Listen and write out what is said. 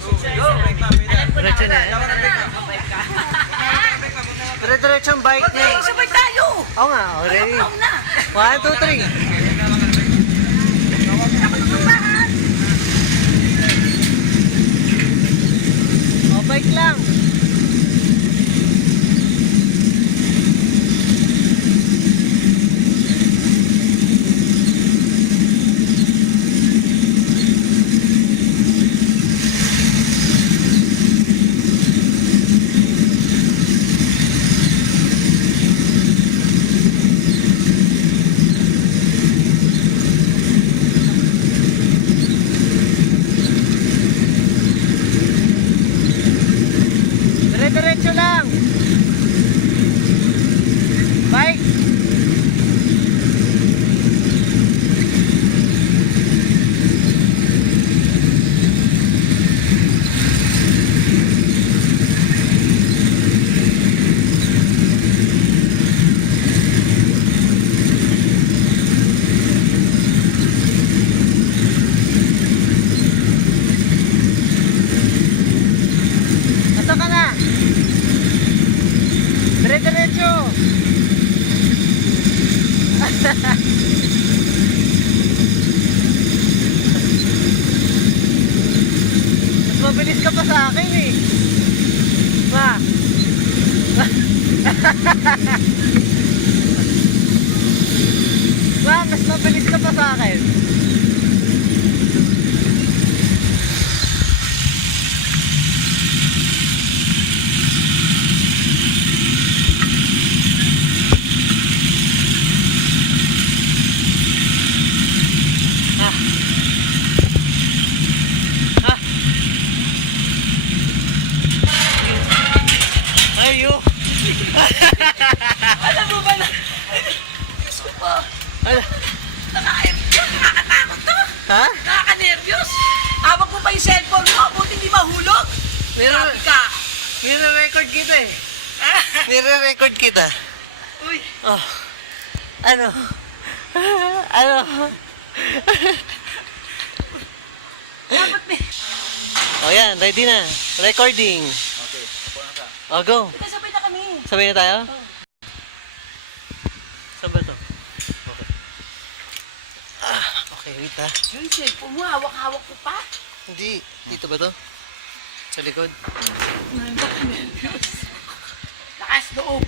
Diretso na yan. Dire-diretso ang bike niya. Sabay tayo! Oo nga, already. 1, 2, 3. Oh, bike lang. Dire-diretso lang. Bike. Asa ka na? Dire-diretso. Mas mabilis ka pa sa akin eh. Ma. Ma, mas mabilis ka pa sa akin. Ayo. Alam mo ba na? Diyos ko po. Ano? Nakakatakot to. Ha? Nakaka-nervyos. Hawak mo pa yung cellphone mo. Buti hindi mahulog. Grabe ka. Nire-record kita eh. Nire-record kita. Uy. Oh. Ano? Ano? Dapat may... Oh yan, ready na. Recording. Okay, ako na ka. Oh, go. Sabay na kami. Sabay na tayo? Saan ba ito? Okay. Okay, wait ha. Yung cellphone mo, hawak-hawak ko pa. Hindi. Dito ba to? Sa likod? Lakas loob.